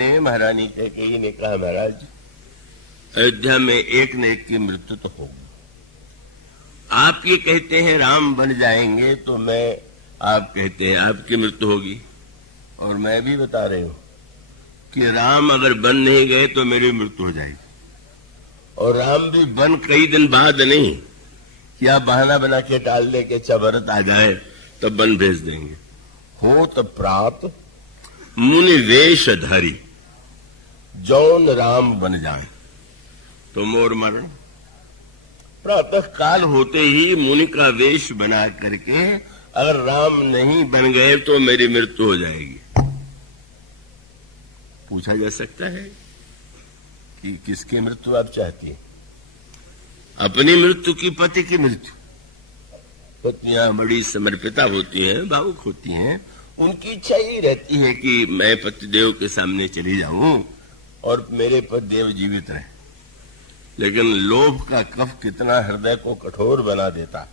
महारानी कैकेयी ने कहा, महाराज अयोध्या में एक न एक की मृत्यु तो होगी। आप ये कहते हैं राम बन जाएंगे, तो आप कहते हैं आपकी मृत्यु होगी, और मैं भी बता रही हूं कि राम अगर बन नहीं गए तो मेरी मृत्यु हो जाएगी। और राम भी बन कई दिन बाद नहीं कि आप बहाना बना के टाल दे के भरत आ जाए तब बन भेज देंगे। हो तो प्राप्त मुनि वेश धरी जौन राम बन जाए तो मोर मरण। प्रातः काल होते ही मुनि का वेश बना करके अगर राम नहीं बन गए तो मेरी मृत्यु हो जाएगी। पूछा जा सकता है कि किसकी मृत्यु आप चाहती हैं? अपनी मृत्यु की पति की मृत्यु? पत्नियां बड़ी समर्पिता होती हैं, भावुक होती हैं, उनकी इच्छा ही रहती है कि मैं पतिदेव के सामने चली जाऊं और मेरे पतिदेव जीवित रहे। लेकिन लोभ का कफ कितना हृदय को कठोर बना देता,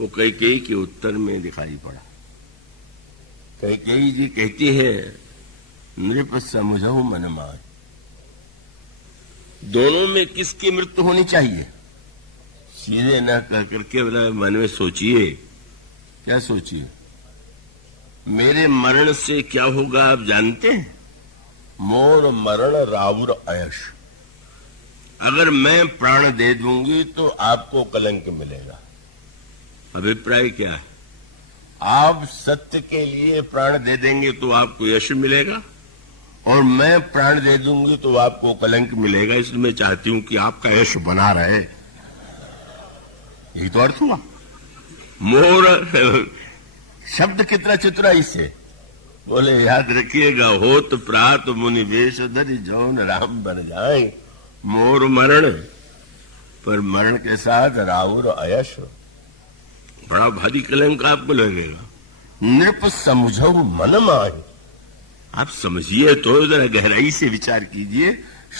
वो कैकेयी के उत्तर में दिखाई पड़ा। कैकेयी जी कहती है, नृप समझहु मन माय। दोनों में किसकी मृत्यु होनी चाहिए? सीधे न कह करके मन में सोचिए। क्या सोचिए? मेरे मरण से क्या होगा आप जानते हैं? मोर मरण रावुर अयश। अगर मैं प्राण दे दूंगी तो आपको कलंक मिलेगा। अभिप्राय क्या है? आप सत्य के लिए प्राण दे देंगे तो आपको यश मिलेगा, और मैं प्राण दे दूंगी तो आपको कलंक मिलेगा। इसलिए मैं चाहती हूं कि आपका यश बना रहे। यही तो अर्थ हुआ। मोर शब्द कितना चित्रा इससे बोले, याद रखिएगा, होत प्रात मुनि वेश धरि जौन राम बन जाए मोर मरण। पर मरण के साथ रावुर अयश, बड़ा भारी कलंक आपको लगेगा। नृप समझो मन माय। आप समझिए तो, जरा गहराई से विचार कीजिए।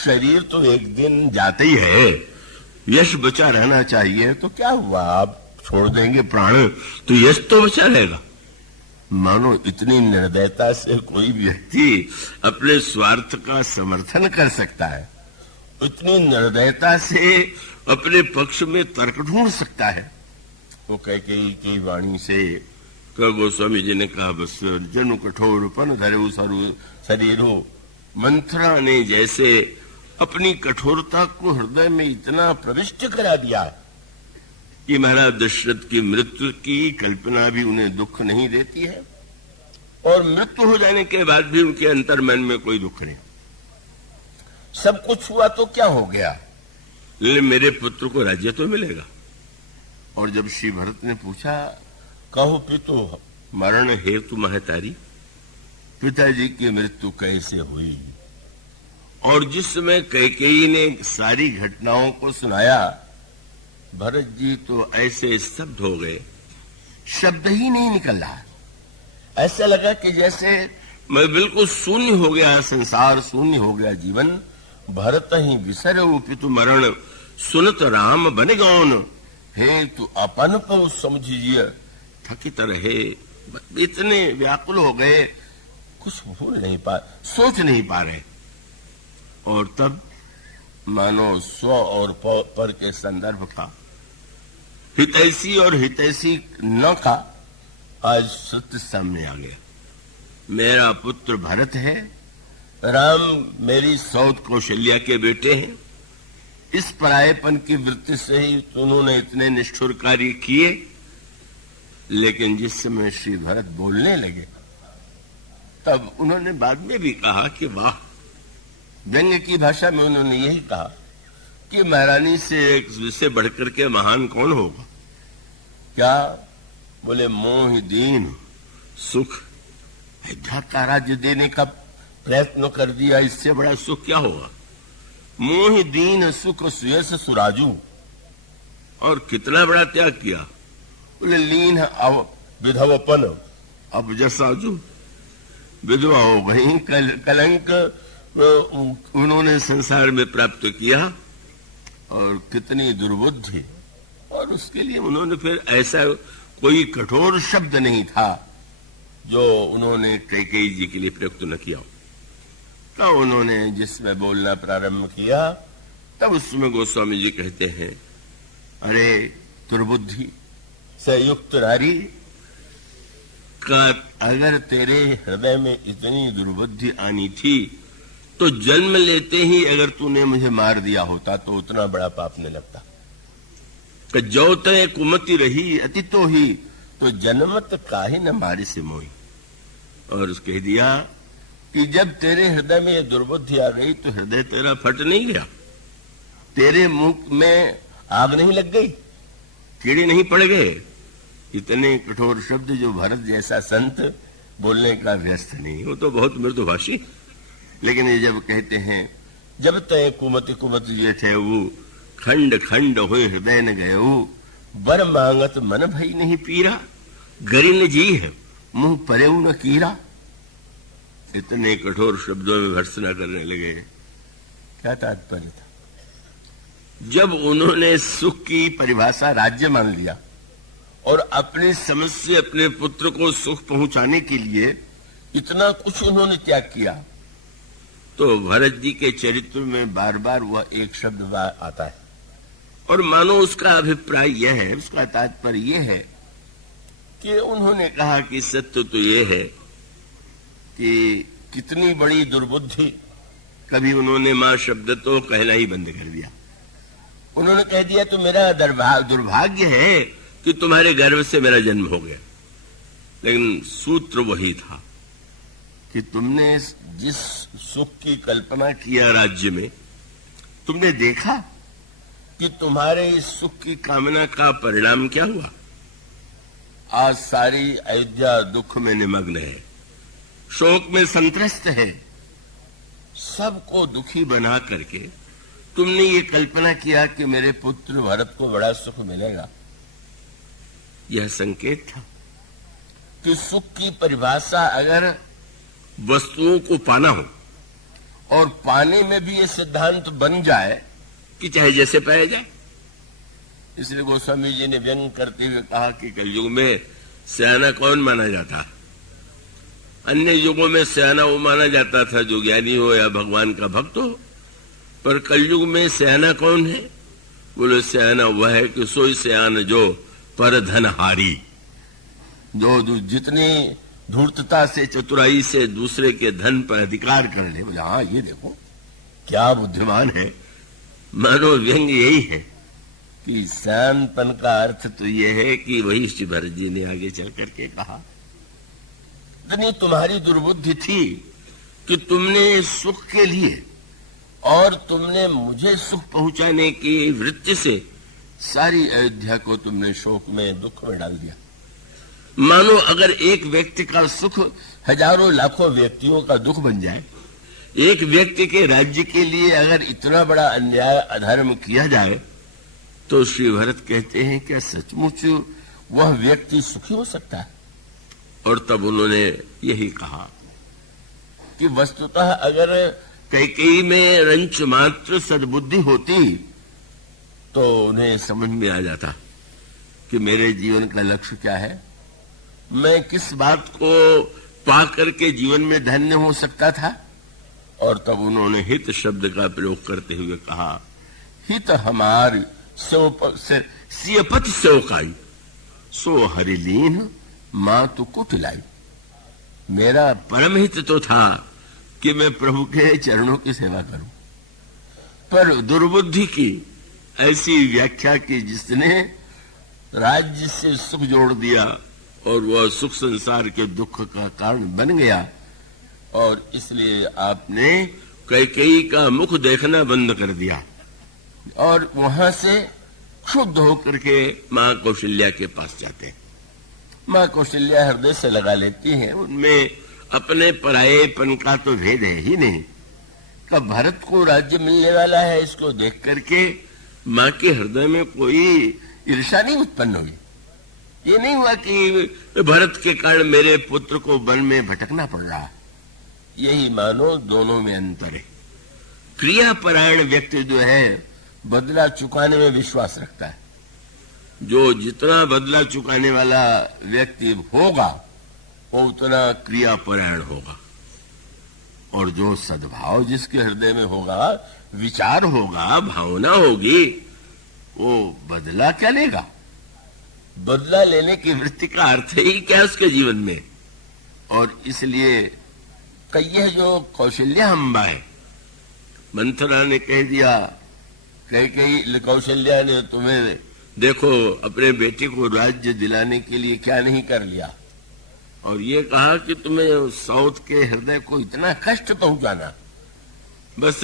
शरीर तो एक दिन जाते ही है, यश बचा रहना चाहिए। तो क्या हुआ, आप छोड़ देंगे प्राण तो यश तो बचा रहेगा। मानो इतनी निर्दयता से कोई व्यक्ति अपने स्वार्थ का समर्थन कर सकता है, इतनी निर्दयता से अपने पक्ष में तर्क ढूंढ सकता है। वो कैकेयी की वाणी से गोस्वामी जी ने कहा, बस जनु कठोरपन धरे शरीर हो। मंथरा ने जैसे अपनी कठोरता को हृदय में इतना प्रविष्ट करा दिया कि महाराज दशरथ की मृत्यु की कल्पना भी उन्हें दुख नहीं देती है, और मृत्यु हो जाने के बाद भी उनके अंतर्मन में कोई दुख नहीं। सब कुछ हुआ तो क्या हो गया, लेकिन मेरे पुत्र को राज्य तो मिलेगा। और जब श्री भरत ने पूछा, कहो पितु मरण हेतु महतारी, पिताजी की मृत्यु कैसे हुई? और जिस समय कैकेयी ने सारी घटनाओं को सुनाया, भरत जी तो ऐसे स्तब्ध हो गए, शब्द ही नहीं निकल रहा। ऐसा लगा कि जैसे मैं बिल्कुल शून्य हो गया, संसार शून्य हो गया, जीवन। भरत ही विसर पितु मरण, सुनत राम बन गौन, हे तू अपन को समझिए थकित रहे। इतने व्याकुल हो गए, कुछ भूल नहीं पा, सोच नहीं पा रहे। और तब मानो स्व और पर के संदर्भ का, हितैषी और हितैषी न का आज सत्य सामने आ गया। मेरा पुत्र भरत है, राम मेरी सौत कौशल्या के बेटे हैं। इस परायेपन की वृत्ति से ही उन्होंने इतने निष्ठुर कार्य किए। लेकिन जिस समय श्री भरत बोलने लगे, तब उन्होंने बाद में भी कहा कि वाह, व्यंग्य की भाषा में उन्होंने यही कहा कि महारानी से बढ़कर के महान कौन होगा? क्या बोले, मोह दीन सुख, अयोध्या का राज्य देने का प्रयत्न कर दिया, इससे बड़ा सुख क्या होगा? मोह दीन सुख सुयस सुराजू। और कितना बड़ा त्याग किया। बोले, लीन विधवपन अब जसाजू, विधवा हो गई, कलंक उन्होंने संसार में प्राप्त किया। और कितनी दुर्बुद्धि। और उसके लिए उन्होंने फिर ऐसा कोई कठोर शब्द नहीं था जो उन्होंने कैकेयी जी के लिए प्रयुक्त न किया। का उन्होंने जिसमें बोलना प्रारंभ किया, तब उसमें गोस्वामी जी कहते हैं, अरे दुर्बुद्धि से युक्त नारी का अगर तेरे हृदय में इतनी दुर्बुद्धि आनी थी तो जन्म लेते ही अगर तूने मुझे मार दिया होता तो उतना बड़ा पाप नहीं लगता। कि जो तय कुमति रही अति तो ही तो जन्मत काहे न मारी से मोही। और कह दिया कि जब तेरे हृदय में यह दुर्बुद्धि आ गई तो हृदय तेरा फट नहीं गया, तेरे मुंह में आग नहीं लग गई, कीड़े नहीं पड़ गए। इतने कठोर शब्द जो भरत जैसा संत बोलने का व्यस्त नहीं, वो तो बहुत मृदुभाषी। लेकिन ये जब कहते हैं जब तय कुमति कुमति ये थे वो खंड खंड हुए हृदय न गयो, बर मांगत मन भई नहीं पीरा, गरिन जी है मुंह परेऊ न कीरा। इतने कठोर शब्दों में भर्त्सना करने लगे। क्या तात्पर्य था? जब उन्होंने सुख की परिभाषा राज्य मान लिया और अपनी समझ से अपने पुत्र को सुख पहुंचाने के लिए इतना कुछ उन्होंने त्याग किया, तो भरत जी के चरित्र में बार बार वह एक शब्द आता है। और मानो उसका अभिप्राय यह है, उसका तात्पर्य यह है कि उन्होंने कहा कि सत्य तो यह है कि कितनी बड़ी दुर्बुद्धि, कभी उन्होंने मां शब्द तो कहना ही बंद कर दिया। उन्होंने कह दिया तो मेरा दुर्भाग्य है कि तुम्हारे गर्भ से मेरा जन्म हो गया। लेकिन सूत्र वही था कि तुमने जिस सुख की कल्पना किया राज्य में, तुमने देखा कि तुम्हारे इस सुख की कामना का परिणाम क्या हुआ। आज सारी अयोध्या दुख में निमग्न है, शोक में संत्रस्त है। सबको दुखी बना करके तुमने ये कल्पना किया कि मेरे पुत्र भरत को बड़ा सुख मिलेगा। यह संकेत था कि सुख की परिभाषा अगर वस्तुओं को पाना हो और पाने में भी ये सिद्धांत बन जाए कि चाहे जैसे पाया जाए। इसलिए गोस्वामी जी ने व्यंग करते हुए कहा कि कलयुग में सयाना कौन माना जाता है? अन्य युगों में सयाना वो माना जाता था जो ज्ञानी हो या भगवान का भक्त हो, पर कलयुग में सयाना कौन है? बोले सयाना वह है कि सोई सयान जो पर धनहारी, जो जितनी धूर्तता से चतुराई से दूसरे के धन पर अधिकार कर ले। बोले हाँ ये देखो क्या बुद्धिमान है। मानो व्यंग यही है कि सयानपन का अर्थ तो यह है कि वही श्री भरत जी ने आगे चल करके कहा, इतनी तुम्हारी दुर्बुद्धि थी कि तुमने सुख के लिए और तुमने मुझे सुख पहुंचाने की वृत्ति से सारी अयोध्या को तुमने शोक में दुख में डाल दिया। मानो अगर एक व्यक्ति का सुख हजारों लाखों व्यक्तियों का दुख बन जाए, एक व्यक्ति के राज्य के लिए अगर इतना बड़ा अन्याय अधर्म किया जाए, तो श्री भरत कहते हैं क्या सचमुच वह व्यक्ति सुखी हो सकता है? और तब उन्होंने यही कहा कि वस्तुतः अगर कैकेयी में रंच मात्र सद्बुद्धि होती तो उन्हें समझ में आ जाता कि मेरे जीवन का लक्ष्य क्या है, मैं किस बात को पा करके जीवन में धन्य हो सकता था। और तब उन्होंने हित शब्द का प्रयोग करते हुए कहा, हित हमारी सियपति सेवकाई सो हरिलीन मां तो कुट लाई। मेरा परम हित तो था कि मैं प्रभु के चरणों की सेवा करूं, पर दुर्बुद्धि की ऐसी व्याख्या की जिसने राज्य से सुख जोड़ दिया और वह सुख संसार के दुख का कारण बन गया। और इसलिए आपने कैकेयी का मुख देखना बंद कर दिया और वहां से क्षुब्ध होकर के मां कौशल्या के पास जाते हैं। मां कौशल्या हृदय से लगा लेती हैं, उनमें अपने परायेपन का तो भेद है ही नहीं। कब भरत को राज्य मिलने वाला है इसको देख करके मां के हृदय में कोई ईर्ष्या नहीं उत्पन्न हुई। ये नहीं हुआ कि भरत के कारण मेरे पुत्र को वन में भटकना पड़ रहा है। यही मानो दोनों में अंतर है। क्रियापरायण व्यक्ति जो है बदला चुकाने में विश्वास रखता है। जो जितना बदला चुकाने वाला व्यक्ति होगा वो उतना क्रियापरायण होगा। और जो सद्भाव जिसके हृदय में होगा, विचार होगा, भावना होगी, वो बदला क्या लेगा? बदला लेने की वृत्ति का अर्थ ही क्या उसके जीवन में? और इसलिए कई जो कौशल्या अम्बा है, मंथरा ने कह दिया, कई कौशल्या ने तुम्हें देखो अपने बेटे को राज्य दिलाने के लिए क्या नहीं कर लिया, और ये कहा कि तुम्हें साउथ के हृदय को इतना कष्ट पहुंचाना, बस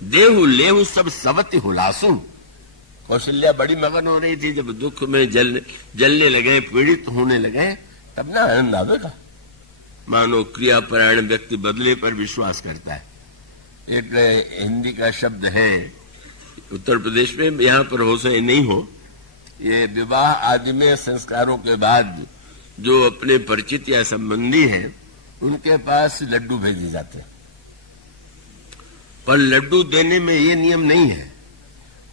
देहु लेहु सब सवति हुलासु। कौशल्या बड़ी मगन हो रही थी, जब दुख में जलने लगे, पीड़ित होने लगे, तब ना आनंद आवेगा। मानो क्रियापरायण व्यक्ति बदले पर विश्वास करता है। एक हिंदी का शब्द है, उत्तर प्रदेश में, यहाँ पर हो सके नहीं हो, ये विवाह आदि में संस्कारों के बाद जो अपने परिचित या संबंधी हैं, उनके पास लड्डू भेजे जाते हैं। पर लड्डू देने में ये नियम नहीं है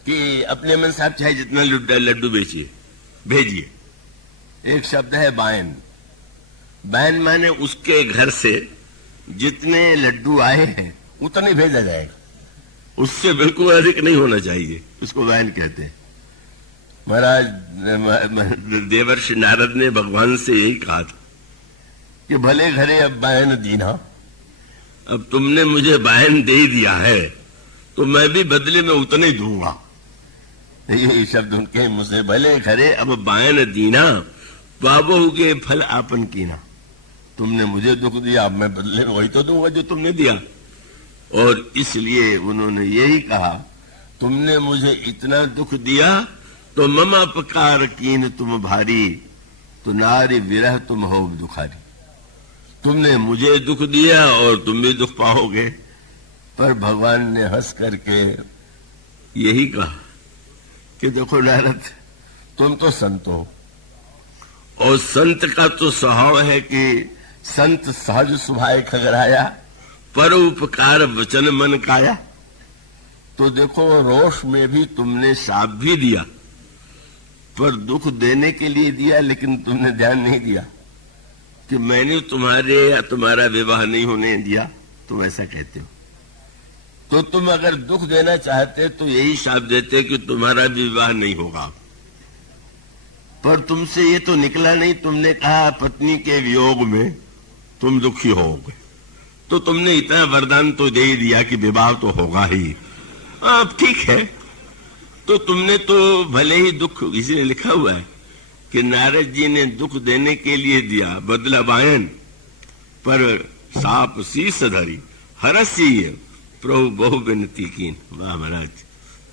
कि अपने मन साहब चाहे जितना लड्डू भेजिए। एक शब्द है बायन। बायन माने उसके घर से जितने लड्डू आए हैं उतने भेजा जाएगा, उससे बिल्कुल अधिक नहीं होना चाहिए, उसको बायन कहते हैं। महाराज देवर्षि नारद ने भगवान से यही कहा था कि भले घरे अब बायन दीना, अब तुमने मुझे बायन दे दिया है तो मैं भी बदले में उतने ही दूंगा। ये शब्द उनके मुंह से, भले घरे अब बायन दीना, पाबोगे फल आपन कीना। तुमने मुझे दुख दिया, अब मैं बदले में वही तो दूंगा जो तुमने दिया। और इसलिए उन्होंने यही कहा, तुमने मुझे इतना दुख दिया तो मम अपकार कीन तुम भारी, तो नारी विरह तुम हो दुखारी। तुमने मुझे दुख दिया और तुम भी दुख पाओगे। पर भगवान ने हंस करके यही कहा कि देखो नारद, तुम तो संत हो, और संत का तो स्वभाव है कि संत सहज सुभाए खगराया, पर उपकार वचन मन काया। तो देखो, रोष में भी तुमने शाप भी दिया, पर दुख देने के लिए दिया, लेकिन तुमने ध्यान नहीं दिया कि मैंने तुम्हारे या तुम्हारा विवाह नहीं होने दिया, तुम ऐसा कहते हो। तो तुम अगर दुख देना चाहते तो यही शाप देते कि तुम्हारा विवाह नहीं होगा। पर तुमसे ये तो निकला नहीं, तुमने कहा पत्नी के वियोग में तुम दुखी होगे, तो तुमने इतना वरदान तो दे ही दिया कि विवाह तो होगा ही। अब ठीक है, तो तुमने तो भले ही दुख, इसीलिए लिखा हुआ है कि नारद जी ने दुख देने के लिए दिया बदला बायन, पर साप शीस धरी हरसी प्रभु बहु विनती कीन। वाह महाराज,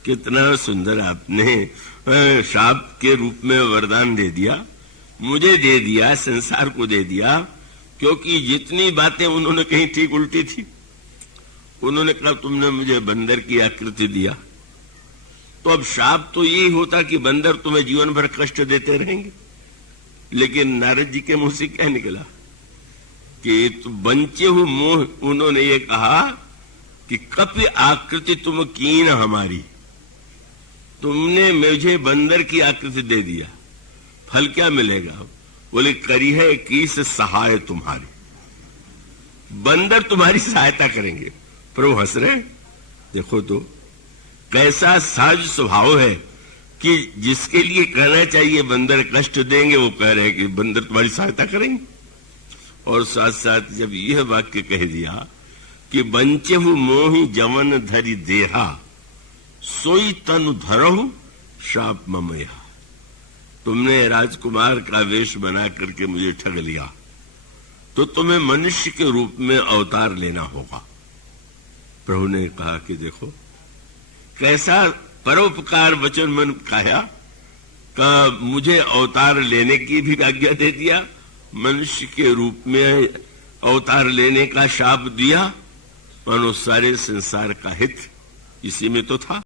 कितना सुंदर आपने शाप के रूप में वरदान दे दिया, मुझे दे दिया, संसार को दे दिया, क्योंकि जितनी बातें उन्होंने कही ठीक उल्टी थी। उन्होंने कहा तुमने मुझे बंदर की आकृति दिया, तो अब शाप तो यही होता कि बंदर तुम्हें जीवन भर कष्ट देते रहेंगे। लेकिन नारद जी के मुंह से क्या निकला कि तो बंचे हुए मोह, उन्होंने ये कहा कि कपि आकृति तुम कीन हमारी, तुमने मुझे बंदर की आकृति दे दिया, फल क्या मिलेगा? बोले करी है किस सहाय तुम्हारी, बंदर तुम्हारी सहायता करेंगे। प्रभु हंस रहे। देखो तो कैसा सहज स्वभाव है कि जिसके लिए कहना चाहिए बंदर कष्ट देंगे, वो कह रहे हैं कि बंदर तुम्हारी सहायता करेंगे। और साथ साथ जब यह वाक्य कह दिया कि बंचहु मोहि जवन धरि देहा, सोई तनु धरहु शाप ममया। तुमने राजकुमार का वेश बना करके मुझे ठग लिया, तो तुम्हें मनुष्य के रूप में अवतार लेना होगा। प्रभु ने कहा कि देखो कैसा परोपकार वचन मन काया का, मुझे अवतार लेने की भी आज्ञा दे दिया, मनुष्य के रूप में अवतार लेने का शाप दिया, और सारे संसार का हित इसी में तो था।